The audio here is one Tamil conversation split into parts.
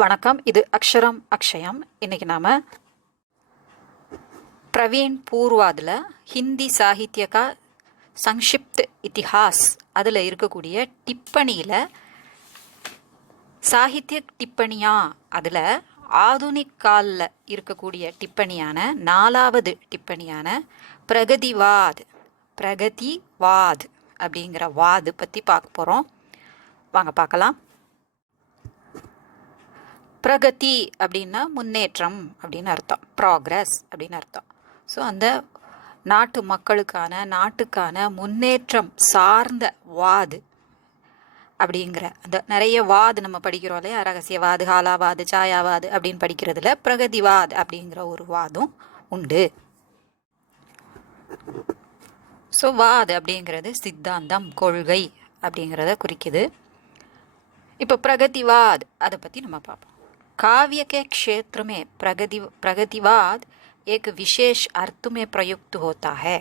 வணக்கம். இது அக்ஷரம் அக்ஷயம். இன்னைக்கு நாம பிரவீன் பூர்வாதில் ஹிந்தி சாகித்ய கா சங்ஷிப்த் இத்திஹாஸ் அதில் இருக்கக்கூடிய டிப்பணியில் சாகித்ய டிப்பணியா அதில் ஆதுனிக் காலில் இருக்கக்கூடிய டிப்பணியான 4வது டிப்பணியான பிரகதிவாத் அப்படிங்கிற வாது பற்றி பார்க்க போகிறோம். வாங்க பார்க்கலாம். பிரகதி அப்படின்னா முன்னேற்றம் அப்படின்னு அர்த்தம், ப்ராக்ரஸ் அப்படின்னு அர்த்தம். ஸோ அந்த நாட்டு நாட்டுக்கான முன்னேற்றம் சார்ந்த வாது அப்படிங்கிற அந்த நிறைய வாது நம்ம படிக்கிறோம் இல்லையா, ரகசியவாது, ஹாலாவாது, சாயாவாது அப்படின்னு படிக்கிறதுல பிரகதிவாத் அப்படிங்கிற ஒரு வாதும் உண்டு. ஸோ வாது அப்படிங்கிறது சித்தாந்தம், கொள்கை அப்படிங்கிறத குறிக்குது. இப்போ பிரகதிவாத் அதை பற்றி நம்ம பார்ப்போம். काव्य के क्षेत्र में प्रगतिवाद एक विशेष अर्थ में प्रयुक्त होता है.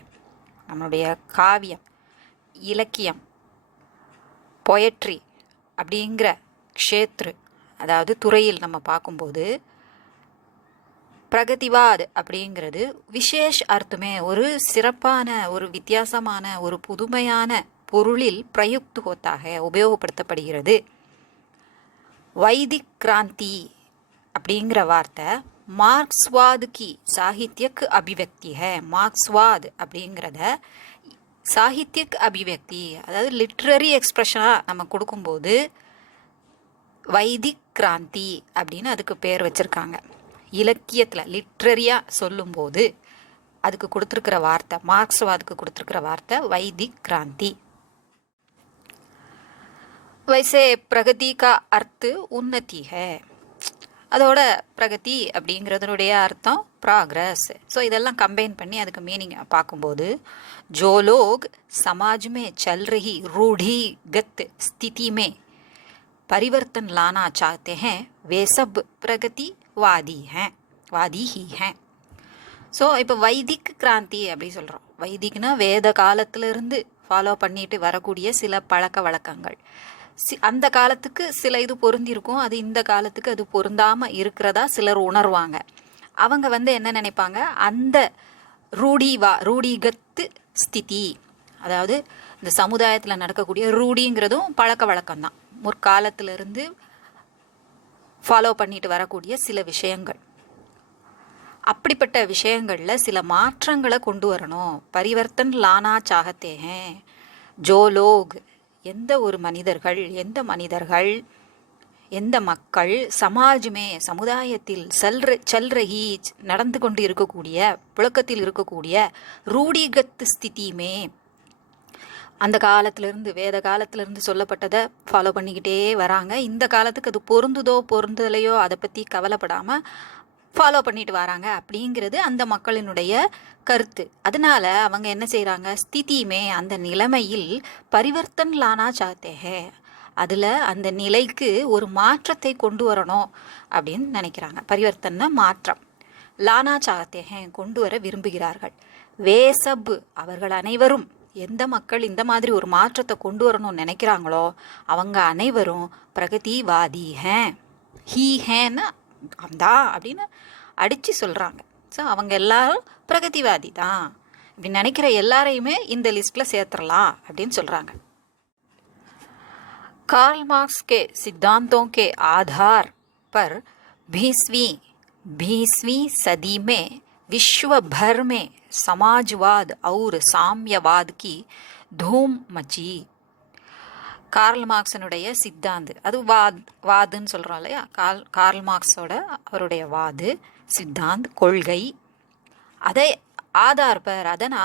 நம்மளுடைய காவியம், இலக்கியம், பொயட்ரி அப்படிங்கிற க்ஷேத்ரு அதாவது துறையில் நம்ம பார்க்கும்போது பிரகதிவாத் அப்படிங்கிறது விசேஷ் அர்த்தமே ஒரு சிறப்பான, ஒரு வித்தியாசமான, ஒரு புதுமையான பொருளில் பிரயுக்து ஹோத்தாக உபயோகப்படுத்தப்படுகிறது. வைதிக் கிராந்தி அப்படிங்கிற வார்த்தை மார்க்ஸ்வாத் கி சாகித்யக் அபிவக்தி है. மார்க்ஸ்வாத் அப்படிங்கிறத சாகித்யக் அபிவக்தி, அதாவது லிட்ரரி எக்ஸ்பிரஷனாக நம்ம கொடுக்கும்போது வைதிக் கிராந்தி அப்படின்னு அதுக்கு பேர் வச்சுருக்காங்க. இலக்கியத்தில் லிட்ரரியாக சொல்லும்போது அதுக்கு கொடுத்துருக்கிற வார்த்தை, மார்க்ஸ்வாதுக்கு கொடுத்துருக்கிற வார்த்தை வைதிக் கிராந்தி. वैसे प्रगति का अर्थ उन्नति है. அதோட பிரகதி அப்படிங்கிறதுனுடைய அர்த்தம் ப்ராக்ரஸ். ஸோ இதெல்லாம் கம்பைன் பண்ணி அதுக்கு மீனிங் பார்க்கும்போது जो लोग समाज में चल रही रूढ़िगत स्थिति में परिवर्तन लाना चाहते हैं वे सब प्रगतिवादी ही हैं. ஸோ இப்போ வைதிக் கிராந்தி அப்படி சொல்கிறோம். வைதிக்னா வேத காலத்திலிருந்து ஃபாலோ பண்ணிட்டு வரக்கூடிய சில பழக்க வழக்கங்கள். அந்த காலத்துக்கு சில இது பொருந்திருக்கும், அது இந்த காலத்துக்கு அது பொருந்தாமல் இருக்கிறதா சிலர் உணர்வாங்க. அவங்க என்ன நினைப்பாங்க, அந்த ரூடிகத்து ஸ்திதி, அதாவது இந்த சமுதாயத்தில் நடக்கக்கூடிய ரூடிங்கிறதும் பழக்க வழக்கம்தான், முற்காலத்திலிருந்து ஃபாலோ பண்ணிட்டு வரக்கூடிய சில விஷயங்கள். அப்படிப்பட்ட விஷயங்களில் சில மாற்றங்களை கொண்டு வரணும். பரிவர்த்தன் லானா சாகத்தே ஹேன் ஜோ லோக், எந்த மனிதர்கள் எந்த மக்கள் சமாஜமே சமுதாயத்தில் சல்ரகி நடந்து கொண்டு இருக்கக்கூடிய, புழக்கத்தில் இருக்கக்கூடிய ரூடிகத் ஸ்திதியுமே, அந்த காலத்திலிருந்து வேத காலத்திலிருந்து சொல்லப்பட்டதை ஃபாலோ பண்ணிக்கிட்டே வராங்க. இந்த காலத்துக்கு அது பொருந்துதோ பொருந்தலையோ அதை பற்றி கவலைப்படாமல் ஃபாலோ பண்ணிட்டு வராங்க அப்படிங்கிறது அந்த மக்களினுடைய கருத்து. அதனால அவங்க என்ன செய்கிறாங்க, ஸ்திதியுமே அந்த நிலைமையில் பரிவர்த்தன் லானா சாத்தே ஹே, அதில் அந்த நிலைக்கு ஒரு மாற்றத்தை கொண்டு வரணும் அப்படின்னு நினைக்கிறாங்க. பரிவர்த்தன்னா மாற்றம், லானா சாத்தே ஹே கொண்டு வர விரும்புகிறார்கள். வேசப் அவர்கள் அனைவரும், எந்த மக்கள் இந்த மாதிரி ஒரு மாற்றத்தை கொண்டு வரணும்னு நினைக்கிறாங்களோ அவங்க அனைவரும் பிரகதிவாதி ஹீ ஹேன்னு அந்தா அப்படின்னு அடித்து சொல்கிறாங்க. ஸோ அவங்க எல்லாரும் பிரகதிவாதி தான், இப்படி நினைக்கிற எல்லாரையுமே இந்த லிஸ்ட்டில் சேர்த்துடலாம் அப்படின்னு சொல்கிறாங்க. कार्ल मार्क्स के सिद्धांतों के आधार पर 20वीं सदी में विश्व भर में समाजवाद और साम्यवाद की धूम मची. கார்ல் மார்க்ஸனுடைய சித்தாந்து, அது வாதுன்னு சொல்கிறோம் இல்லையா, கார்ல் மார்க்ஸோட அவருடைய வாது சித்தாந்த் கொள்கை, அதை அதன்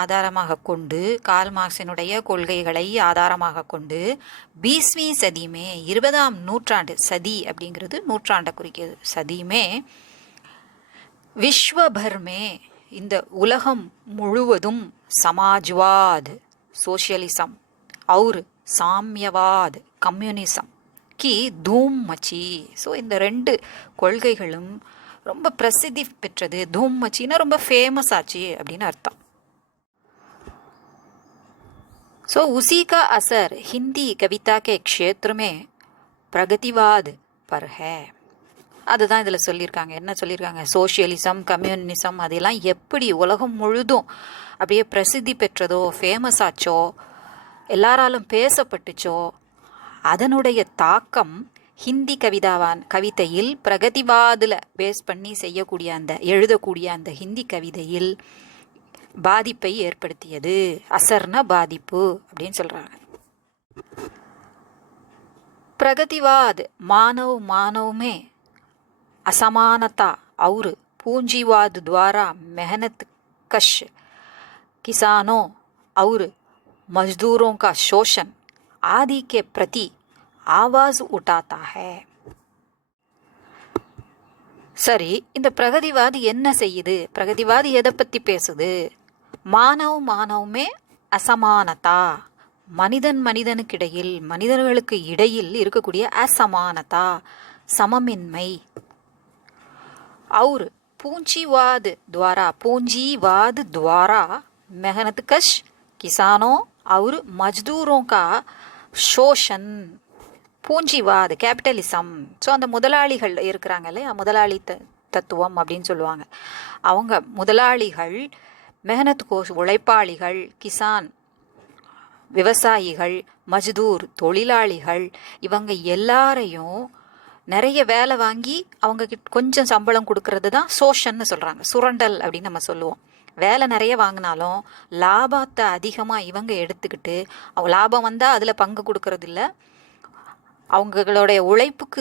ஆதாரமாக கொண்டு, கார்ல் மார்க்ஸினுடைய கொள்கைகளை ஆதாரமாக கொண்டு 20वीं சதியுமே 20ஆம் நூற்றாண்டு, சதி அப்படிங்கிறது நூற்றாண்டை குறிக்கிறது, சதியுமே விஸ்வபர்மே இந்த உலகம் முழுவதும் சமாஜ்வாத் சோஷியலிசம் और சாமியவாத் கம்யூனிசம் கி தூம் மச்சி. ஸோ இந்த ரெண்டு கொள்கைகளும் ரொம்ப பிரசித்தி பெற்றது. தூம் மச்சின்னா ரொம்ப ஃபேமஸ் ஆச்சு அப்படின்னு அர்த்தம். ஸோ उसी का असर हिंदी कविता के क्षेत्र में प्रगतिवाद पर है. அதுதான் இதில் சொல்லியிருக்காங்க. என்ன சொல்லியிருக்காங்க? சோஷியலிசம், கம்யூனிசம் அதெல்லாம் எப்படி உலகம் முழுதும் அப்படியே பிரசித்தி பெற்றதோ, ஃபேமஸ் ஆச்சோ, எல்லாராலும் பேசப்பட்டுச்சோ, அதனுடைய தாக்கம் ஹிந்தி கவிதையில் பிரகதிவாதில் பேஸ் பண்ணி செய்யக்கூடிய எழுதக்கூடிய அந்த ஹிந்தி கவிதையில் பாதிப்பை ஏற்படுத்தியது. அசர்ன பாதிப்பு அப்படின்னு சொல்கிறாங்க. प्रगतिवाद मानव में असमानता और पूंजीवाद द्वारा मेहनत कश किसानों और मजदूरों का शोषण आदि के प्रति आवाज उठाता है. சரி, இந்த பிரகதிவாதி என்ன செய்யுது? பிரகதிவாதி எதை பற்றி பேசுது? மானவமே அசமானதா, மனிதனுக்கிடையில், மனிதர்களுக்கு இடையில் இருக்கக்கூடிய அசமானதா, சமமின்மை. और पूंजीवाद द्वारा मेहनत कश किसानों और मजदूरों का शोषण. பூஞ்சிவாது, கேபிட்டலிசம். ஸோ அந்த முதலாளிகள் இருக்கிறாங்க இல்லையா, முதலாளி தத்துவம் அப்படின்னு சொல்லுவாங்க. அவங்க முதலாளிகள், மெஹனத் கோஷ் உழைப்பாளிகள், கிசான் விவசாயிகள், மஜ்தூர் தொழிலாளிகள், இவங்க எல்லாரையும் நிறைய வேலை வாங்கி அவங்க கொஞ்சம் சம்பளம் கொடுக்கறது தான் சோஷன்னு சொல்கிறாங்க. சுரண்டல் அப்படின்னு நம்ம சொல்லுவோம். வேலை நிறைய வாங்கினாலும் லாபத்தை அதிகமாக இவங்க எடுத்துக்கிட்டு, அவங்க லாபம் வந்தால் அதில் பங்கு கொடுக்கறது இல்லை, அவங்களுடைய உழைப்புக்கு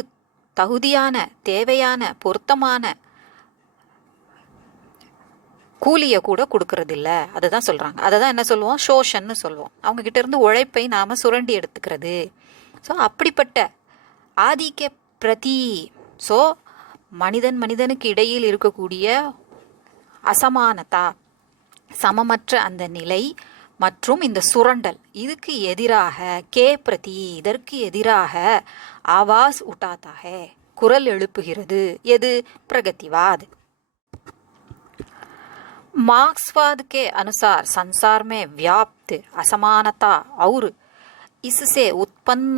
தகுதியான, தேவையான, பொருத்தமான கூலியை கூட கொடுக்கறது இல்லை. அதை தான் சொல்கிறாங்க. அதை தான் என்ன சொல்லுவோம்? சோஷன்னு சொல்லுவோம். அவங்கக்கிட்ட இருந்து உழைப்பை நாம் சுரண்டி எடுத்துக்கிறது. ஸோ அப்படிப்பட்ட ஆதிக்க பிரதி, ஸோ மனிதனுக்கு இடையில் இருக்கக்கூடிய அசமானதா, சமமற்ற அந்த நிலை மற்றும் இந்த சுரண்டல், இதுக்கு எதிராக இதற்கு எதிராக ஆவாஸ் உட்டாதாக, குரல் எழுப்புகிறது. எது? பிரகதிவாद. मार्क्सवाद के अनुसार संसार में व्याप्त असमानता और इससे उत्पन्न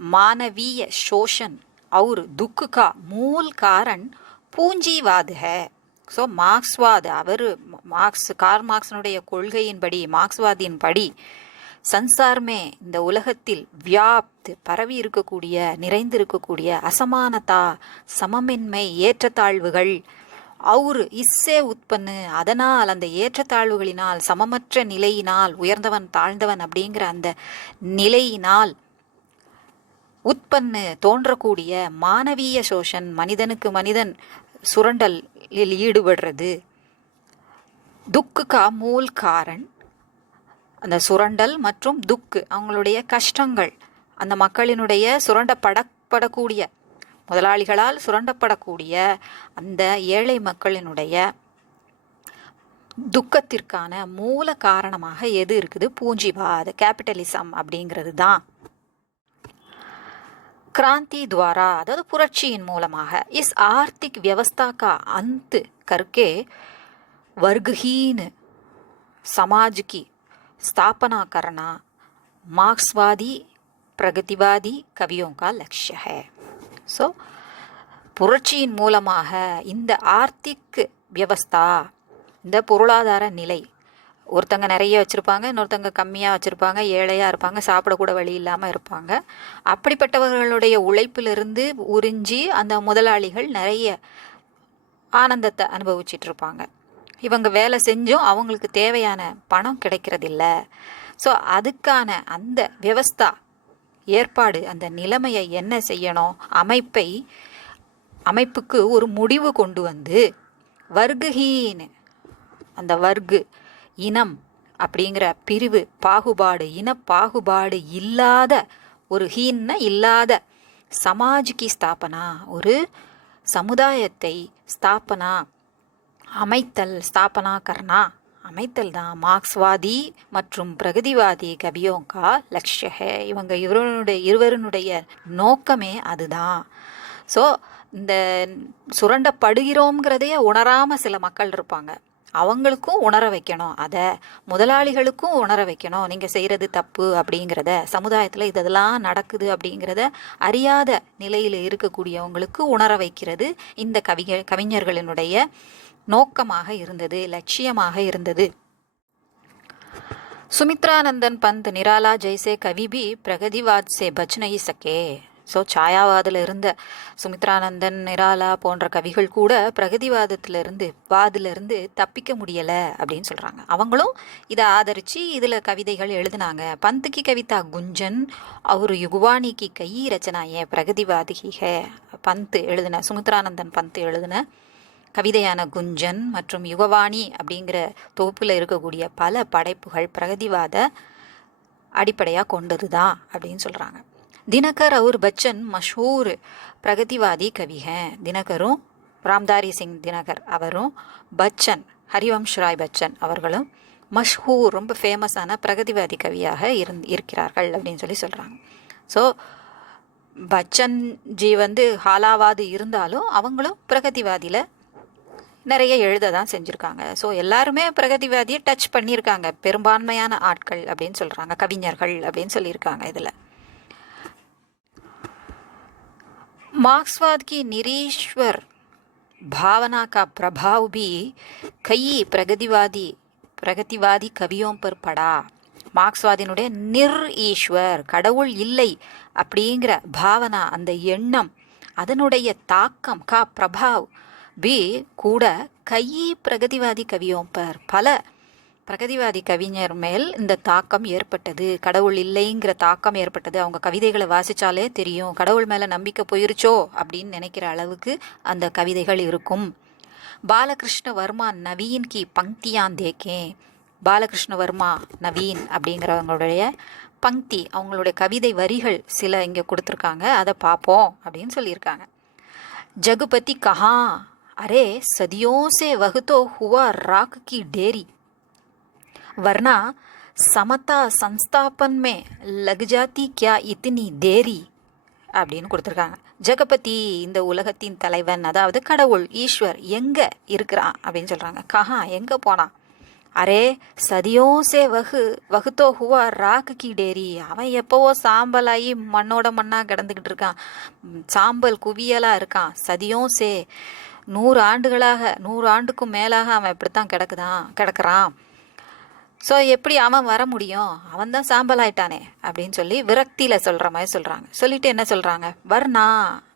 मानवीय शोषण और दुख का मूल कारण पूंजीवाद है. ஸோ மார்க்ஸ்வாத், கார்ல் மார்க்ஸனுடைய கொள்கையின்படி, மார்க்ஸ்வாதியின் படி, சன்சார்மே இந்த உலகத்தில் வியாப்த் பரவி இருக்கக்கூடிய, நிறைந்திருக்கக்கூடிய அசமானதா, சமமின்மை, ஏற்றத்தாழ்வுகள், அவுரு இஸ்ஸே உற்பன்னு, அதனால் அந்த ஏற்றத்தாழ்வுகளினால், சமமற்ற நிலையினால், உயர்ந்தவன் தாழ்ந்தவன் அப்படிங்கிற அந்த நிலையினால் உற்பன்னு தோன்றக்கூடிய மானவீய சோஷன், மனிதனுக்கு மனிதன் சுரண்டலில் ஈடுபடுறது, துக்குக்கா மூல் காரண், அந்த சுரண்டல் மற்றும் துக்கு, அவங்களுடைய கஷ்டங்கள், அந்த மக்களினுடைய சுரண்டப்படக்கூடிய, முதலாளிகளால் சுரண்டப்படக்கூடிய அந்த ஏழை மக்களினுடைய துக்கத்திற்கான மூல காரணமாக எது இருக்குது? பூஞ்சிவாத, கேபிட்டலிசம் அப்படிங்கிறது தான். क्रांति द्वारा, अर्थात पुरक्षिயின் மூலமாக, इस आर्थिक व्यवस्था का अंत करके वर्गहीन समाज की स्थापना करना मार्क्सवादी प्रगतिवादी कवियों का लक्ष्य है. ஸோ புரட்சியின் மூலமாக இந்த ஆர்த்திக் வியவஸ்தா, இந்த பொருளாதார நிலை, ஒருத்தங்க நிறைய வச்சுருப்பாங்க, இன்னொருத்தங்க கம்மியாக வச்சுருப்பாங்க, ஏழையாக இருப்பாங்க, சாப்பிடக்கூட வழி இல்லாமல் இருப்பாங்க. அப்படிப்பட்டவர்களுடைய உழைப்பிலிருந்து உறிஞ்சி அந்த முதலாளிகள் நிறைய ஆனந்தத்தை அனுபவிச்சிட்ருப்பாங்க. இவங்க வேலை செஞ்சும் அவங்களுக்கு தேவையான பணம் கிடைக்கிறதில்ல. ஸோ அதுக்கான அந்த வியவஸ்தா ஏற்பாடு, அந்த நிலைமையை என்ன செய்யணும்? அமைப்புக்கு ஒரு முடிவு கொண்டு வந்து, வர்க்கஹீன், அந்த வர்க்கு இனம் அப்படிங்கிற பிரிவு, பாகுபாடு, இனப்பாகுபாடு இல்லாத ஒரு ஹீன்ன இல்லாத சமாஜ்கி ஸ்தாபனா, ஒரு சமுதாயத்தை ஸ்தாபனா, அமைத்தல், ஸ்தாபனா கர்னா, அமைத்தல் தான் மார்க்ஸ்வாதி மற்றும் பிரகதிவாதி கவியோங்கா லக்ஷ்ய ஹே. இருவருடைய நோக்கமே அதுதான். ஸோ இந்த சுரண்டப்படுகிறோங்கிறதையே உணராமல் சில மக்கள் இருப்பாங்க. அவங்களுக்கும் உணர வைக்கணும், அதை முதலாளிகளுக்கும் உணர வைக்கணும், நீங்கள் செய்கிறது தப்பு அப்படிங்கிறத, சமுதாயத்தில் இதெல்லாம் நடக்குது அப்படிங்கிறத அறியாத நிலையில் இருக்கக்கூடியவங்களுக்கு உணர வைக்கிறது இந்த கவிஞர்களினுடைய நோக்கமாக இருந்தது, லட்சியமாக இருந்தது. சுமித்ரானந்தன் பந்த் நிராலா ஜெய்சே கவி பி பிரகதிவாத் சே பச் நஹி சகே. ஸோ சாயாவாதில் இருந்த சுமித்ரானந்தன், நிராலா போன்ற கவிகள் கூட வாதிலிருந்து தப்பிக்க முடியலை அப்படின்னு சொல்கிறாங்க. அவங்களும் இதை ஆதரித்து இதில் கவிதைகள் எழுதினாங்க. பந்த் கி கவிதா குஞ்சன் அவர் யுகுவானி கி கை ரச்சனாயே பிரகதிவாதி ஹே. சுமித்ரானந்தன் பந்த் எழுதின கவிதையான குஞ்சன் மற்றும் யுகவாணி அப்படிங்கிற தொகுப்பில் இருக்கக்கூடிய பல படைப்புகள் பிரகதிவாத அடிப்படையாக கொண்டது தான் அப்படின்னு சொல்கிறாங்க. தினகர் और பச்சன் மஷூர் பிரகதிவாதி கவி ஹே. தினகரும் ராம்தாரி சிங் தினகர் அவரும் பச்சன் ஹரிவம்ஷ் ராய் பச்சன் அவர்களும் மஷ்ஹூர் ரொம்ப ஃபேமஸான பிரகதிவாதி கவியாக இருக்கிறார்கள் அப்படின்னு சொல்கிறாங்க. ஸோ பச்சன் ஜி ஹாலாவாது இருந்தாலும் அவங்களும் பிரகதிவாதியில் நிறைய எழுத தான் செஞ்சுருக்காங்க. ஸோ எல்லாருமே பிரகதிவாதியை டச் பண்ணியிருக்காங்க, பெரும்பான்மையான ஆட்கள் அப்படின்னு சொல்கிறாங்க, கவிஞர்கள் அப்படின்னு சொல்லியிருக்காங்க. इधर मार्क्सवाद की निरीश्वर भावना का प्रभाव भी कई प्रगतिवादी कवियों पर पड़ा. மார்க்ஸ்வாதினுடைய ஈஸ்வர் கடவுள் இல்லை அப்படிங்கிற பாவனா, அந்த எண்ணம், அதனுடைய தாக்கம் கா பிரபாவ் பி கூட கை பிரகதிவாதி கவியோம் பர் பல பிரகதிவாதி கவிஞர் மேல் இந்த தாக்கம் ஏற்பட்டது. கடவுள் இல்லைங்கிற தாக்கம் ஏற்பட்டது. அவங்க கவிதைகளை வாசித்தாலே தெரியும் கடவுள் மேலே நம்பிக்கை போயிருச்சோ அப்படின்னு நினைக்கிற அளவுக்கு அந்த கவிதைகள் இருக்கும். பாலகிருஷ்ண வர்மா நவீன் கி பங்கியான் தேக்கே. பாலகிருஷ்ண வர்மா நவீன் அப்படிங்கிறவங்களுடைய பங்கி, அவங்களுடைய கவிதை வரிகள் சில இங்கே கொடுத்துருக்காங்க, அதை பார்ப்போம் அப்படின்னு சொல்லியிருக்காங்க. ஜகுபதி கஹா அரே சதியோं से वह तो हुआ राख की डेरी वरना समता संस्थापन में लग जाती क्या इतनी देरी அப்படின்னு கொடுத்துருக்காங்க. ஜெகபதி இந்த உலகத்தின் தலைவன், அதாவது கடவுள் ஈஸ்வர் எங்கே இருக்கிறான் அப்படின்னு சொல்கிறாங்க. கஹா எங்கே போனான்? அரே சதியோசே வகுத்தோ ஹுவா ராக்கு கி டேரி. அவன் எப்போவோ சாம்பலாகி மண்ணோட மண்ணாக கிடந்துக்கிட்டு இருக்கான், சாம்பல் குவியலாக இருக்கான். சதியோசே 100 ஆண்டுகளாக, 100 ஆண்டுக்கும் மேலாக அவன் இப்படித்தான் கிடக்கிறான். ஸோ எப்படி அவன் வர முடியும்? அவன் தான் சாம்பலாயிட்டானே அப்படின்னு சொல்லி விரக்தியில் சொல்கிற மாதிரி சொல்கிறாங்க. சொல்லிட்டு என்ன சொல்கிறாங்க, வர்ணா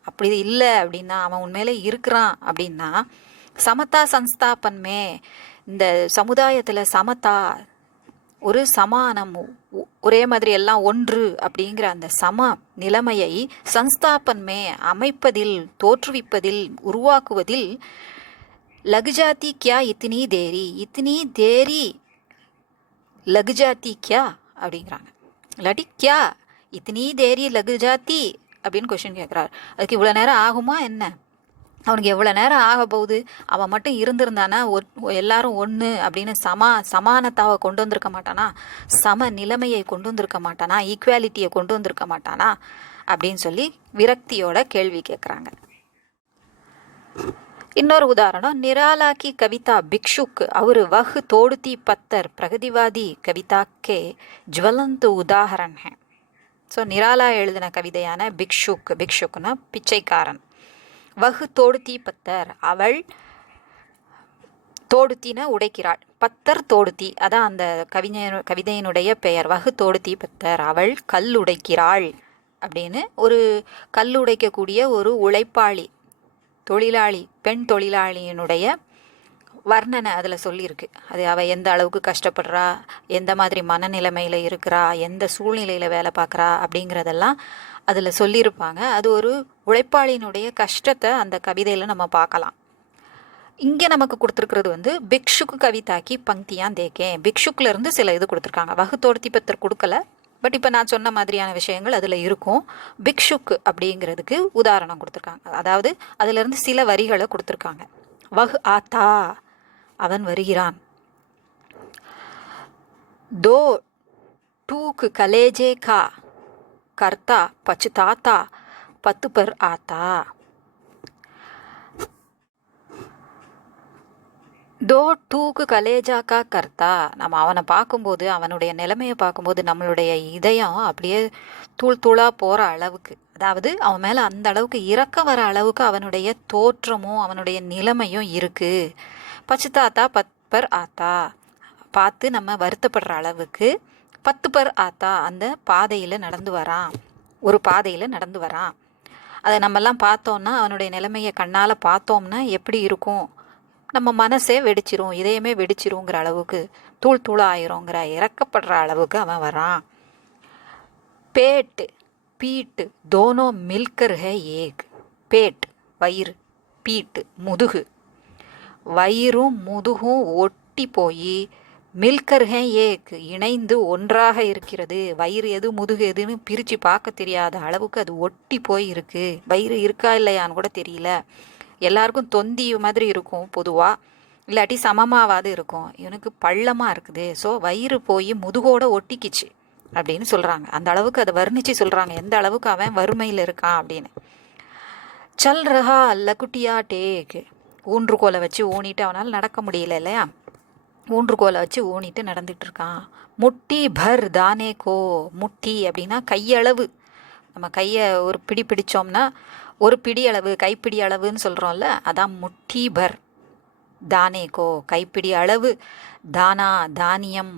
அப்படி இல்லை அப்படின்னா, அவன் உண்மையிலே இருக்கிறான் அப்படின்னா, சமதா சன்ஸ்தாபன்மே, இந்த சமுதாயத்தில் சமதா, ஒரு சமானம், ஒரே மாதிரி எல்லாம் ஒன்று அப்படிங்கிற அந்த சம நிலைமையை சன்ஸ்தாபன்மே அமைப்பதில், தோற்றுவிப்பதில், உருவாக்குவதில் லகுஜாதி கியா இத்தினி தேரி லகுஜாத்தி கியா அப்படிங்கிறாங்க. இல்லாட்டி கியா இத்தினி தேரி லகுஜாத்தி அப்படின்னு கொஷின் கேட்குறாரு. அதுக்கு இவ்வளோ நேரம் ஆகுமா என்ன? அவனுக்கு எவ்வளோ நேரம் ஆக போகுது? அவன் மட்டும் இருந்திருந்தானா எல்லாரும் ஒன்று அப்படின்னு சமானத்தாவை கொண்டு வந்திருக்க மாட்டானா? சம நிலைமையை கொண்டு வந்திருக்க மாட்டானா? ஈக்குவாலிட்டியை கொண்டு வந்திருக்க மாட்டானா அப்படின்னு சொல்லி விரக்தியோட கேள்வி கேட்குறாங்க. இன்னொரு உதாரணம், நிராலா கி கவிதா பிக்ஷுக் அவர் வஹ் தோடுத்தி பத்தர் பிரகதிவாதி கவிதாக்கே ஜுவலந்த் உதாரணம் ஹே. ஸோ நிராலா எழுதின கவிதையான பிக்ஷுக்னா பிச்சைக்காரன். வஹ் தோடுத்தி பத்தர், அவள் தோடுத்தின உடைக்கிறாள், பத்தர் தோடுத்தி, அதான் அந்த கவிதையினுடைய பெயர். வஹ் தோடுத்தி பத்தர், அவள் கல் உடைக்கிறாள் அப்படின்னு ஒரு கல் உடைக்கக்கூடிய ஒரு உழைப்பாளி, தொழிலாளி, பெண் தொழிலாளியினுடைய வர்ணனை அதில் சொல்லியிருக்கு. அது அவள் எந்த அளவுக்கு கஷ்டப்படுறா, எந்த மாதிரி மனநிலைமையில் இருக்கிறா, எந்த சூழ்நிலையில் வேலை பார்க்குறா அப்படிங்கிறதெல்லாம் அதில் சொல்லியிருப்பாங்க. அது ஒரு உழைப்பாளியினுடைய கஷ்டத்தை அந்த கவிதையில் நம்ம பார்க்கலாம். இங்கே நமக்கு கொடுத்துருக்கிறது பிக்ஷுக்கு கவிதாக்கி பங்கியான் தேக்கேன். பிக்ஷுக்கிலேருந்து சில இது கொடுத்துருக்காங்க. வகுத்தோடுத்தி பத்தர் கொடுக்கல, பட் இப்போ நான் சொன்ன மாதிரியான விஷயங்கள் அதில் இருக்கும். பிக்ஷுக் அப்படிங்கிறதுக்கு உதாரணம் கொடுத்துருக்காங்க, அதாவது அதிலிருந்து சில வரிகளை கொடுத்துருக்காங்க. வஹ் ஆத்தா, அவன் வருகிறான். தோ டூக் கலேஜே கா கர்த்தா பச்சுதாத்தா பத்து பர் ஆத்தா. தோ டூக்கு கலேஜா கா கர்த்தா. நம்ம அவனை பார்க்கும்போது, அவனுடைய நிலைமையை பார்க்கும்போது நம்மளுடைய இதயம் அப்படியே தூள் தூளாக போகிற அளவுக்கு, அதாவது அவன் மேலே அந்த அளவுக்கு இறக்க வர அளவுக்கு அவனுடைய தோற்றமும் அவனுடைய நிலைமையும் இருக்குது. பச்சுத்தாத்தா பத்பர் ஆத்தா, பார்த்து நம்ம வருத்தப்படுற அளவுக்கு 10 பர் ஆத்தா அந்த பாதையில் நடந்து வரான், ஒரு பாதையில் நடந்து வரான். அதை நம்மெல்லாம் பார்த்தோம்னா, அவனுடைய நிலைமையை கண்ணால் பார்த்தோம்னா எப்படி இருக்கும்? நம்ம மனசே வெடிச்சிரும், இதயமே வெடிச்சிருங்கிற அளவுக்கு, தூள் தூளாயிரோங்கிற இறக்கப்படுற அளவுக்கு அவன் வரான். பேட் பீட்டு தோனோ மில்கர் ஹே ஏக். பேட் வயிறு, பீட்டு முதுகு, வயிறும் முதுகும் ஒட்டி போய் மில்கர் ஹே ஏக் இணைந்து ஒன்றாக இருக்கிறது. வயிறு எது முதுகு எதுன்னு பிரித்து பார்க்க தெரியாத அளவுக்கு அது ஒட்டி போய் இருக்கு. வயிறு இருக்கா இல்லையான்னு கூட தெரியல. எல்லாருக்கும் தொந்தி மாதிரி இருக்கும் பொதுவாக, இல்லாட்டி சமமாவாது இருக்கும். இவனுக்கு பள்ளமாக இருக்குது. ஸோ வயிறு போய் முதுகோட ஒட்டிக்கிச்சு அப்படின்னு சொல்கிறாங்க. அந்த அளவுக்கு அதை வர்ணித்து சொல்கிறாங்க, எந்த அளவுக்கு அவன் வறுமையில் இருக்கான் அப்படின்னு. சல் ரஹா லகுட்டியா டேக். ஊன்றுகோலை வச்சு ஊனிட்டு அவனால் நடக்க முடியல இல்லையா, ஊன்றுகோலை வச்சு ஊனிட்டு நடந்துட்டு இருக்கான். முட்டி பர் தானே கோ. முட்டி அப்படின்னா கையளவு. நம்ம கையை ஒரு பிடி பிடிச்சோம்னா ஒரு பிடி அளவு, கைப்பிடி அளவுன்னு சொல்கிறோம்ல, அதான் முட்டி பர். தானே கோ கைப்பிடி அளவு. தானா தானியம்,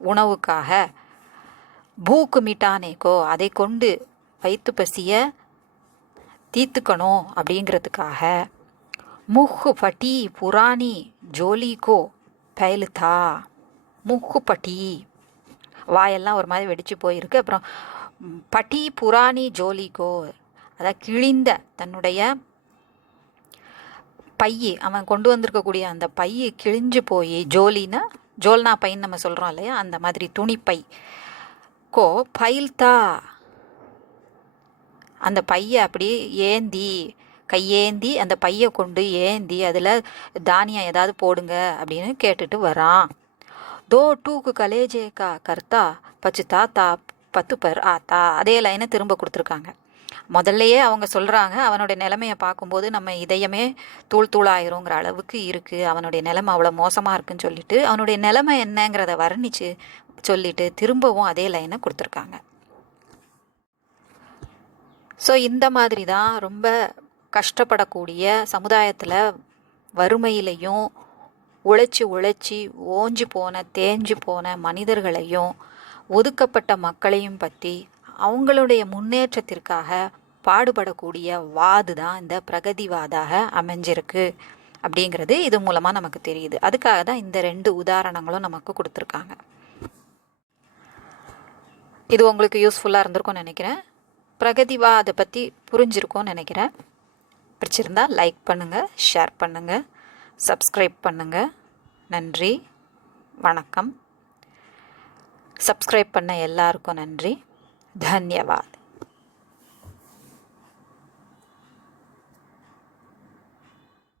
உணவுக்காக. பூக்கு மிட்டானே கோ அதை கொண்டு வயிற்று பசிய தீர்த்துக்கணும் அப்படிங்கிறதுக்காக. முஹ் பட்டி புராணி ஜோலி கோ பைலுதா. முக்கு பட்டி, வாயெல்லாம் ஒரு மாதிரி வெடிச்சு போயிருக்கு. அப்புறம் பட்டி புராணி ஜோலிகோ, அதாவது கிழிந்த தன்னுடைய பைய, அவன் கொண்டு வந்திருக்கக்கூடிய அந்த பைய கிழிஞ்சு போய், ஜோலினா ஜோல்னா பைன்னு நம்ம சொல்கிறோம் இல்லையா, அந்த மாதிரி துணிப்பை. கோ பைல்தா, அந்த பையை அப்படியே ஏந்தி, கையேந்தி அந்த பையை கொண்டு ஏந்தி அதில் தானியம் ஏதாவது போடுங்க அப்படின்னு கேட்டுட்டு வரான். தோ டூக்கு கலேஜே கா கர்த்தா பச்சுத்தாத்தா 10 பர் ஆத்தா. அதே லைனை திரும்ப கொடுத்துருக்காங்க. முதல்லையே அவங்க சொல்கிறாங்க, அவனுடைய நிலைமையை பார்க்கும்போது நம்ம இதயமே தூள் தூளாயிருங்கிற அளவுக்கு இருக்குது, அவனுடைய நிலைமை அவ்வளோ மோசமாக இருக்குன்னு சொல்லிட்டு அவனுடைய நிலைமை என்னங்கிறத வர்ணித்து சொல்லிட்டு திரும்பவும் அதே லைனை கொடுத்துருக்காங்க. ஸோ இந்த மாதிரி தான் ரொம்ப கஷ்டப்படக்கூடிய சமுதாயத்தில் வறுமையிலையும் உழைச்சி ஓஞ்சி போன தேஞ்சு போன மனிதர்களையும் ஒதுக்கப்பட்ட மக்களையும் பற்றி அவங்களுடைய முன்னேற்றத்திற்காக பாடுபடக்கூடிய வாது தான் இந்த பிரகதிவாதாக அமைஞ்சிருக்கு அப்படிங்கிறது இது மூலமாக நமக்கு தெரியுது. அதுக்காக தான் இந்த 2 உதாரணங்களும் நமக்கு கொடுத்துருக்காங்க. இது உங்களுக்கு யூஸ்ஃபுல்லாக இருந்திருக்கும்னு நினைக்கிறேன். பிரகதிவாதை பற்றி புரிஞ்சிருக்கும்னு நினைக்கிறேன். பிடிச்சிருந்தா லைக் பண்ணுங்கள், ஷேர் பண்ணுங்கள், சப்ஸ்கிரைப் பண்ணுங்கள். நன்றி, வணக்கம். சப்ஸ்கிரைப் பண்ண எல்லாருக்கும் நன்றி. தன்யவாத்.